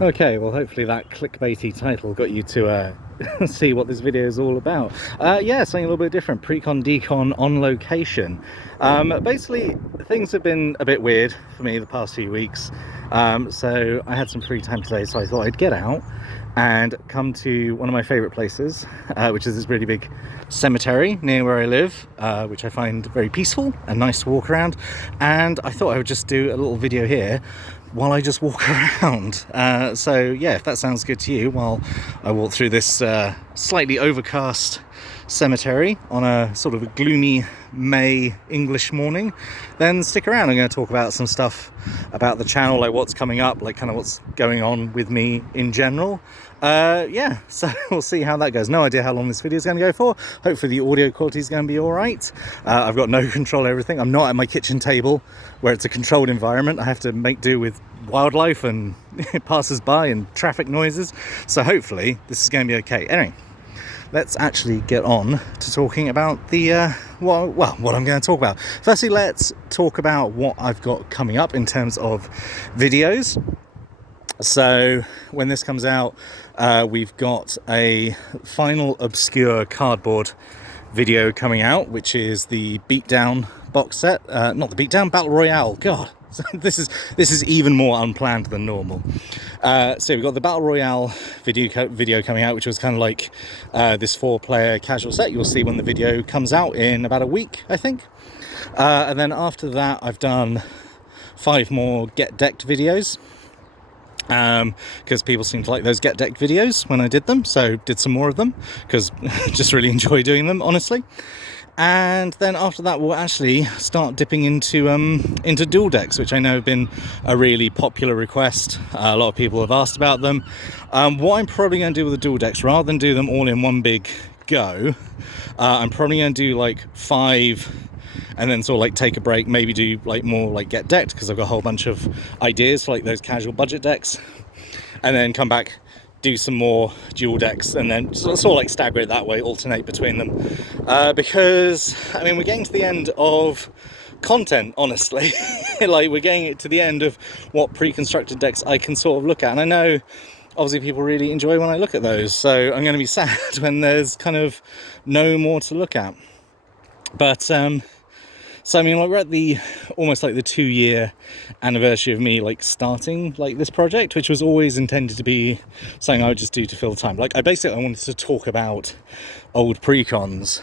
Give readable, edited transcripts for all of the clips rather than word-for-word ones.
Okay, well hopefully that clickbaity title got you to see what this video is all about. Yeah, something a little bit different, pre-con decon on location. Basically, things have been a bit weird for me the past few weeks. So I had some free time today, so I thought I'd get out and come to one of my favorite places, which is this really big cemetery near where I live, which I find very peaceful and nice to walk around. And I thought I would just do a little video here while I just walk around. So yeah, if that sounds good to you, while I walk through this slightly overcast cemetery on a sort of a gloomy May English morning, then stick around. I'm going to talk about some stuff about the channel, like what's coming up, like kind of what's going on with me in general. Yeah, so we'll see how that goes. No idea how long this video is going to go for. Hopefully the audio quality is going to be all right. I've got no control over everything. I'm not at my kitchen table where it's a controlled environment. I have to make do with wildlife and passers-by and traffic noises. So hopefully this is going to be okay. Anyway, let's actually get on to talking about the what I'm going to talk about. Firstly, let's talk about what I've got coming up in terms of videos. So when this comes out, we've got a final obscure cardboard video coming out, which is the Beatdown box set. Not the Beatdown, Battle Royale. God, this is even more unplanned than normal. So we've got the Battle Royale video coming out, which was kind of like this 4-player casual set. You'll see when the video comes out in about a week, I think. And then after that, I've done 5 more Get Decked videos. Because people seem to like those Get Decked videos when I did them, so did some more of them because just really enjoy doing them, honestly. And then after that, we'll actually start dipping into dual decks, which I know have been a really popular request. A lot of people have asked about them. What I'm probably going to do with the dual decks, rather than do them all in one big go, I'm probably going to do like 5 and then sort of like take a break, maybe do like more like Get Decked, because I've got a whole bunch of ideas for like those casual budget decks, and then come back, do some more dual decks, and then sort of like stagger it that way, alternate between them, because I mean we're getting to the end of content, honestly. Like we're getting to the end of what pre-constructed decks I can sort of look at, and I know obviously people really enjoy when I look at those, so I'm going to be sad when there's kind of no more to look at. But so I mean, like, we're at the almost like the 2-year anniversary of me like starting like this project, which was always intended to be something I would just do to fill time. Like I wanted to talk about old pre-cons,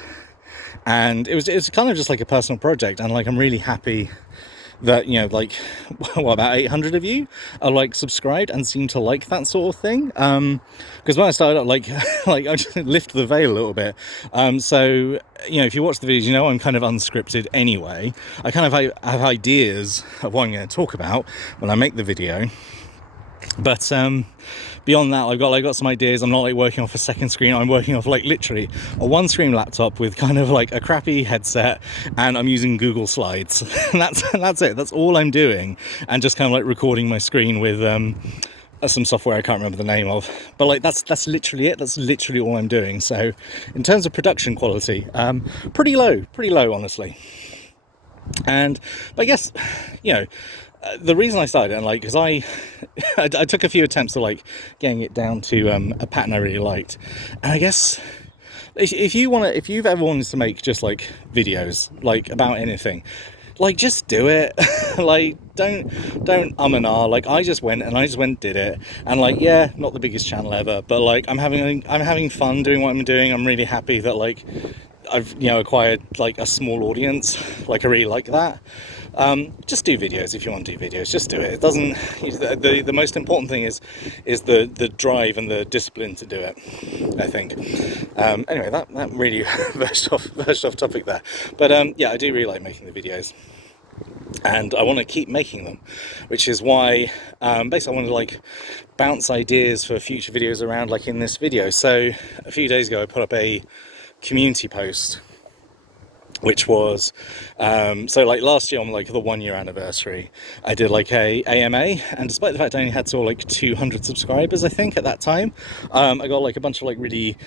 and it was kind of just like a personal project, and like I'm really happy that, you know, like what, about 800 of you are like subscribed and seem to like that sort of thing, because when I started out, like I just lift the veil a little bit, so you know, if you watch the videos, you know I'm kind of unscripted anyway. I kind of have ideas of what I'm going to talk about when I make the video, but beyond that, I've got some ideas. I'm not like working off a second screen. I'm working off like literally a 1-screen laptop with kind of like a crappy headset, and I'm using Google Slides. And that's it. That's all I'm doing, and just kind of like recording my screen with some software I can't remember the name of. But like that's literally it. That's literally all I'm doing. So in terms of production quality, pretty low, honestly. But I guess, you know, the reason I started it, and like, because I took a few attempts at like getting it down to a pattern I really liked, and I guess if you've ever wanted to make just like videos like about anything, like just do it. Like don't and ah. Like I just went and did it, and like, yeah, not the biggest channel ever, but like I'm having fun doing what I'm doing. I'm really happy that like I've, you know, acquired like a small audience. Like I really like that. Just do videos. If you want to do videos, just do it. It doesn't, the most important thing is the drive and the discipline to do it, I think. Anyway, that really versed off topic there, but yeah, I do really like making the videos, and I want to keep making them, which is why basically I want to like bounce ideas for future videos around, like in this video. So a few days ago I put up a community post, which was so like last year on like the 1-year anniversary, I did like a AMA, and despite the fact I only had sort of like 200 subscribers, I think, at that time, I got like a bunch of like really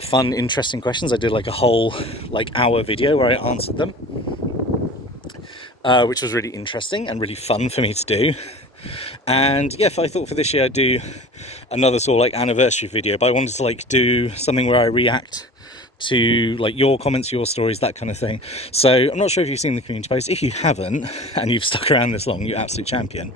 fun, interesting questions. I did like a whole like hour video where I answered them, which was really interesting and really fun for me to do. And yeah, I thought for this year I'd do another sort of like anniversary video, but I wanted to like do something where I react to like your comments, your stories, that kind of thing. So I'm not sure if you've seen the community post. If you haven't and you've stuck around this long, you absolute champion.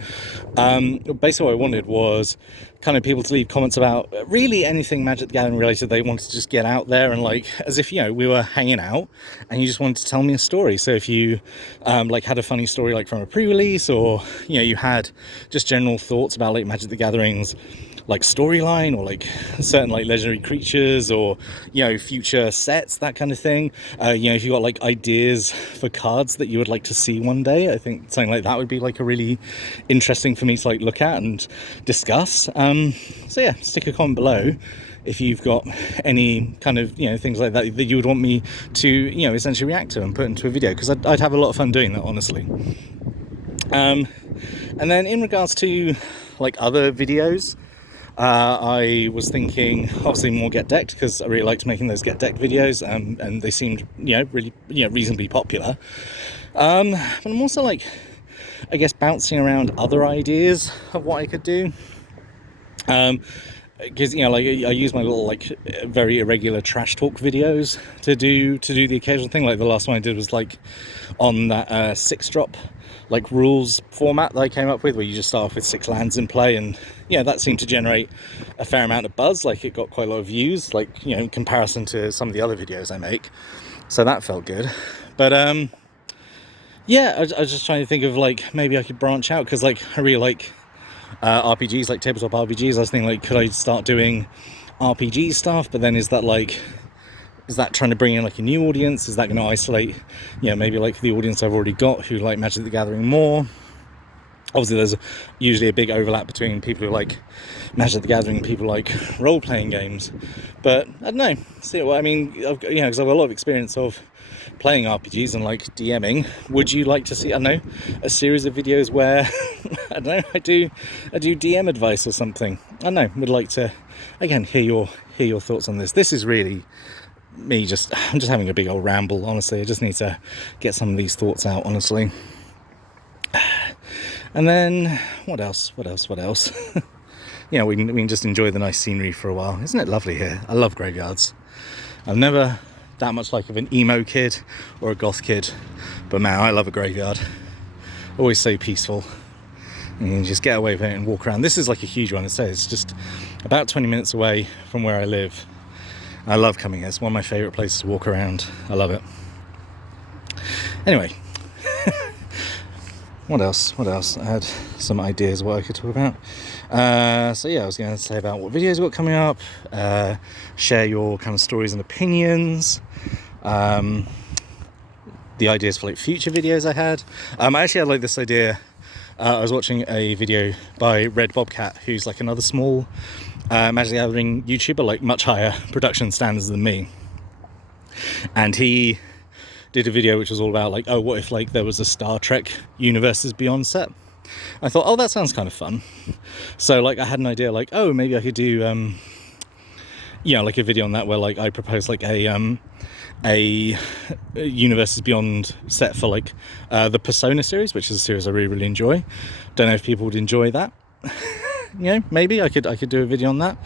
Basically what I wanted was kind of people to leave comments about really anything Magic the Gathering related they wanted to just get out there, and like as if, you know, we were hanging out and you just wanted to tell me a story. So if you like had a funny story like from a pre-release, or you know, you had just general thoughts about like Magic the Gathering's like storyline, or like certain like legendary creatures, or you know, future sets, that kind of thing, you know, if you got like ideas for cards that you would like to see one day, I think something like that would be like a really interesting for me to like look at and discuss. So yeah, stick a comment below if you've got any kind of, you know, things like that that you would want me to, you know, essentially react to and put into a video, because I'd have a lot of fun doing that, honestly. And then in regards to like other videos, I was thinking obviously more Get Decked, because I really liked making those Get Decked videos, and they seemed, you know, really, you know, reasonably popular. But I'm also like, I guess, bouncing around other ideas of what I could do. Because, you know, like I use my little like very irregular trash talk videos to do the occasional thing. Like the last one I did was like on that 6-drop like rules format that I came up with, where you just start off with 6 lands in play, and yeah, that seemed to generate a fair amount of buzz. Like it got quite a lot of views, like, you know, in comparison to some of the other videos I make, so that felt good. But yeah, I was just trying to think of like maybe I could branch out, because like I really like RPGs, like tabletop RPGs. I was thinking like, could I start doing RPG stuff? But then is that trying to bring in like a new audience? Is that going to isolate, you know, maybe like the audience I've already got who like Magic the Gathering more? Obviously there's usually a big overlap between people who like Magic the Gathering and people like role-playing games, but I don't know. See what I mean, you know, because I've got a lot of experience of playing RPGs and like DMing. Would you like to see, I don't know, a series of videos where I don't know, I do DM advice or something? I don't know, would like to again hear your thoughts on this. This is really me I'm just having a big old ramble, honestly. I just need to get some of these thoughts out, honestly. And then what else you know, we can just enjoy the nice scenery for a while. Isn't it lovely here? I love graveyards. I'm never that much like of an emo kid or a goth kid, but man, I love a graveyard. Always so peaceful, and you can just get away with it and walk around. This is like a huge one. It says it's just about 20 minutes away from where I live. I love coming here. It's one of my favourite places to walk around. I love it. Anyway, what else? I had some ideas of what I could talk about. So yeah, I was going to say about what videos we've got coming up, share your kind of stories and opinions, the ideas for like future videos I had. I actually had like this idea. I was watching a video by Red Bobcat, who's like another small Magic the Gathering YouTuber, like much higher production standards than me, and he did a video which was all about like, oh, what if like there was a Star Trek Universes Beyond set? I thought, oh, that sounds kind of fun. So like I had an idea like, oh, maybe I could do you know, like a video on that where like I propose like a Universes Beyond set for like the Persona series, which is a series I really enjoy. Don't know if people would enjoy that. You know, maybe I could do a video on that.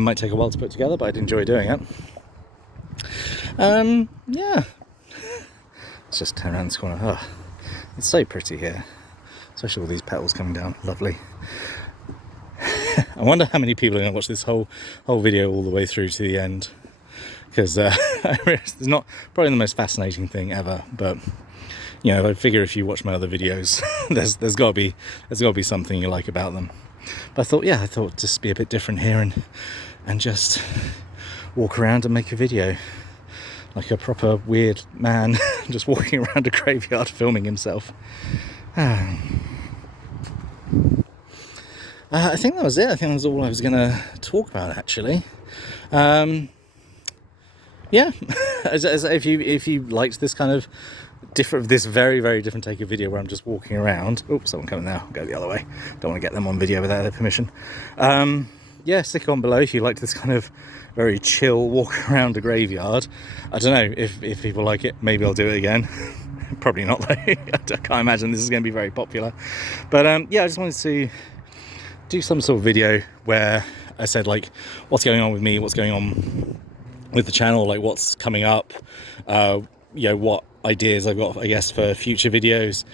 Might take a while to put together, but I'd enjoy doing it. Yeah, let's just turn around this corner. Oh, it's so pretty here, especially all these petals coming down. Lovely. I wonder how many people are going to watch this whole video all the way through to the end, because it's not probably the most fascinating thing ever, but you know, I figure if you watch my other videos, there's got to be something you like about them. But I thought just be a bit different here and just walk around and make a video like a proper weird man just walking around a graveyard filming himself. I think that was it. I think that was all I was going to talk about, actually. Yeah, as if you liked this kind of this very, very different take of video where I'm just walking around. Oops, someone coming now. Go the other way. Don't want to get them on video without their permission. Yeah, stick on below if you liked this kind of very chill walk around a graveyard. I don't know if people like it. Maybe I'll do it again. Probably not though. I can't imagine this is going to be very popular. But yeah, I just wanted to do some sort of video where I said like what's going on with me, what's going on with the channel, like what's coming up, what ideas I've got, I guess, for future videos.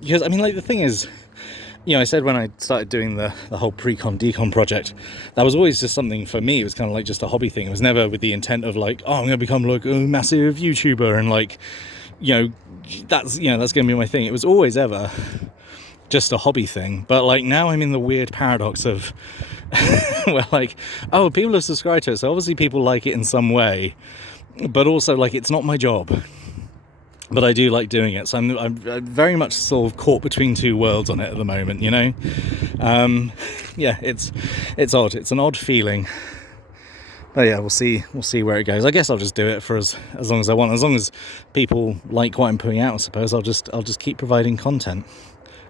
Because I mean, like, the thing is, I said when I started doing the whole pre-con decon project, that was always just something for me. It was kind of like just a hobby thing. It was never with the intent of like, oh, I'm going to become like a massive YouTuber and like, that's going to be my thing. It was always ever just a hobby thing. But like now I'm in the weird paradox of where like, oh, people have subscribed to it, so obviously people like it in some way, but also like it's not my job. But I do like doing it, so I'm very much sort of caught between two worlds on it at the moment, yeah, it's odd. It's an odd feeling. But yeah, we'll see where it goes. I guess I'll just do it for as long as I want. As long as people like what I'm putting out, I suppose I'll just keep providing content.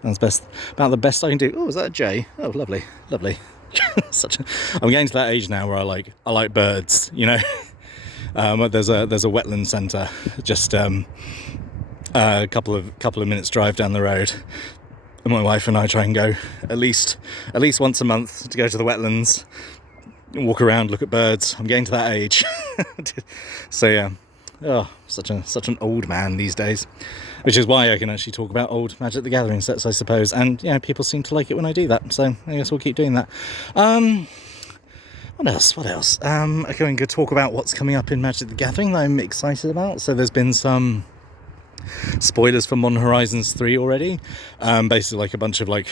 And that's about the best I can do. Oh, is that a J? Oh, lovely. I'm getting to that age now where I like birds, There's a wetland centre just a couple of minutes drive down the road, and my wife and I try and go at least once a month to go to the wetlands, walk around, look at birds. I'm getting to that age. So yeah, such an old man these days, which is why I can actually talk about old Magic the Gathering sets, I suppose, and people seem to like it when I do that, so I guess we'll keep doing that. What else? I'm going to talk about what's coming up in Magic the Gathering that I'm excited about. So there's been some spoilers for Modern Horizons 3 already. Basically like a bunch of like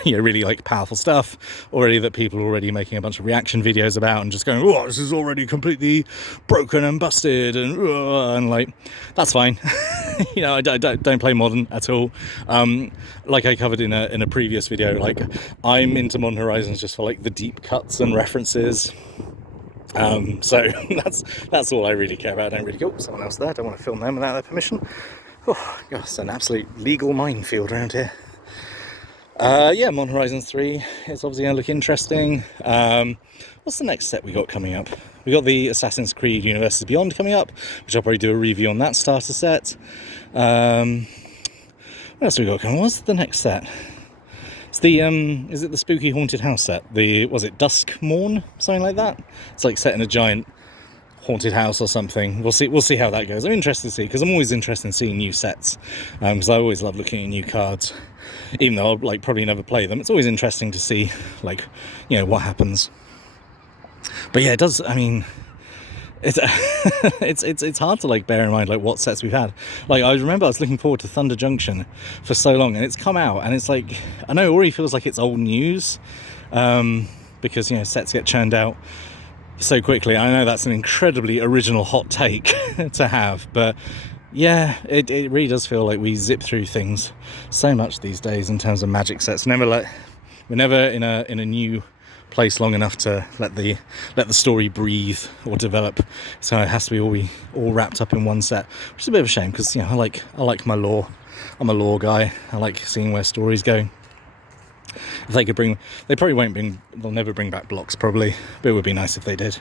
really like powerful stuff already that people are already making a bunch of reaction videos about and just going, oh, this is already completely broken and busted and like, that's fine. I don't play Modern at all. Like I covered in a previous video, like I'm into Modern Horizons just for like the deep cuts and references. So that's all I really care about. I don't really go, someone else there, I don't want to film them without their permission. Oh gosh, it's an absolute legal minefield around here. Modern Horizons 3 is obviously going to look interesting. What's the next set we got coming up? We got the Assassin's Creed Universes Beyond coming up, which I'll probably do a review on that starter set. What else have we got coming? What's the next set? It's the is it the spooky haunted house set? Was it Dusk Morn, something like that? It's like set in a giant haunted house or something. We'll see how that goes. I'm interested to see, because I'm always interested in seeing new sets, because I always love looking at new cards, even though I'll like probably never play them. It's always interesting to see like what happens. But yeah, it does. I mean, it's it's hard to like bear in mind like what sets we've had. Like I remember I was looking forward to Thunder Junction for so long, and it's come out and it's like, I know it already feels like it's old news, because sets get churned out so quickly. I know that's an incredibly original hot take to have, but yeah, it really does feel like we zip through things so much these days in terms of Magic sets. We're never in a new place long enough to let the story breathe or develop, so it has to be all wrapped up in one set, which is a bit of a shame, because I like my lore. I'm a lore guy. I like seeing where stories go. If they could they'll never bring back blocks probably, but it would be nice if they did.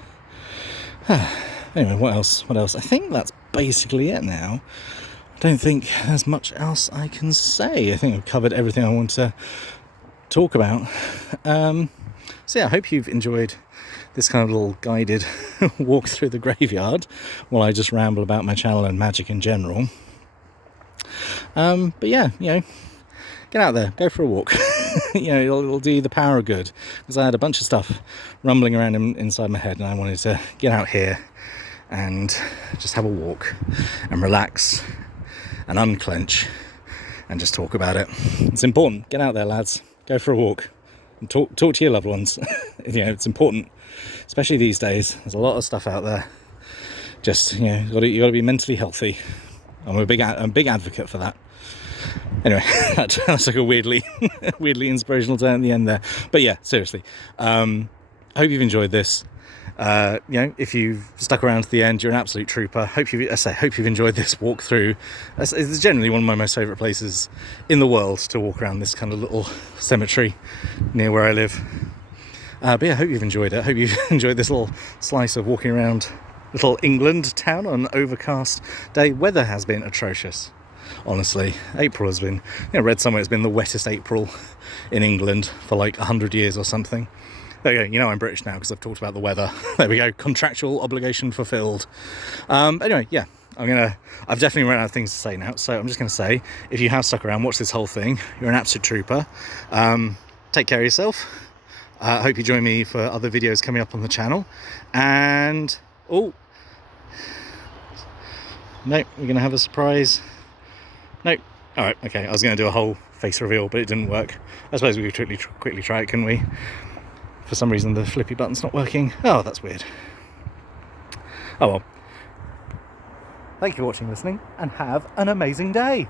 Anyway, what else? I think that's basically it now. I don't think there's much else I can say. I think I've covered everything I want to talk about. So yeah, I hope you've enjoyed this kind of little guided walk through the graveyard while I just ramble about my channel and Magic in general. But yeah, get out there, go for a walk. It'll do you the power of good, because I had a bunch of stuff rumbling around inside my head, and I wanted to get out here and just have a walk and relax and unclench and just talk about it. It's important. Get out there, lads. Go for a walk and talk to your loved ones. It's important, especially these days. There's a lot of stuff out there. Just you got to be mentally healthy. I'm a big advocate for that. Anyway, that's like a weirdly inspirational turn at the end there. But yeah, seriously, I hope you've enjoyed this. If you've stuck around to the end, you're an absolute trooper. Hope you've enjoyed this walkthrough. It's generally one of my most favourite places in the world to walk around, this kind of little cemetery near where I live. But yeah, I hope you've enjoyed it. I hope you've enjoyed this little slice of walking around little England town on an overcast day. Weather has been atrocious. Honestly, April has been, read somewhere it's been the wettest April in England for like 100 years or something. There you go, you know I'm British now because I've talked about the weather. There we go, contractual obligation fulfilled. Anyway, yeah, I've definitely run out of things to say now, so I'm just going to say, if you have stuck around, watch this whole thing, you're an absolute trooper. Take care of yourself. I hope you join me for other videos coming up on the channel. And, oh, no, we're going to have a surprise. No. All right. Okay. I was going to do a whole face reveal, but it didn't work. I suppose we could quickly try it, couldn't we? For some reason, the flippy button's not working. Oh, that's weird. Oh well. Thank you for watching, listening, and have an amazing day.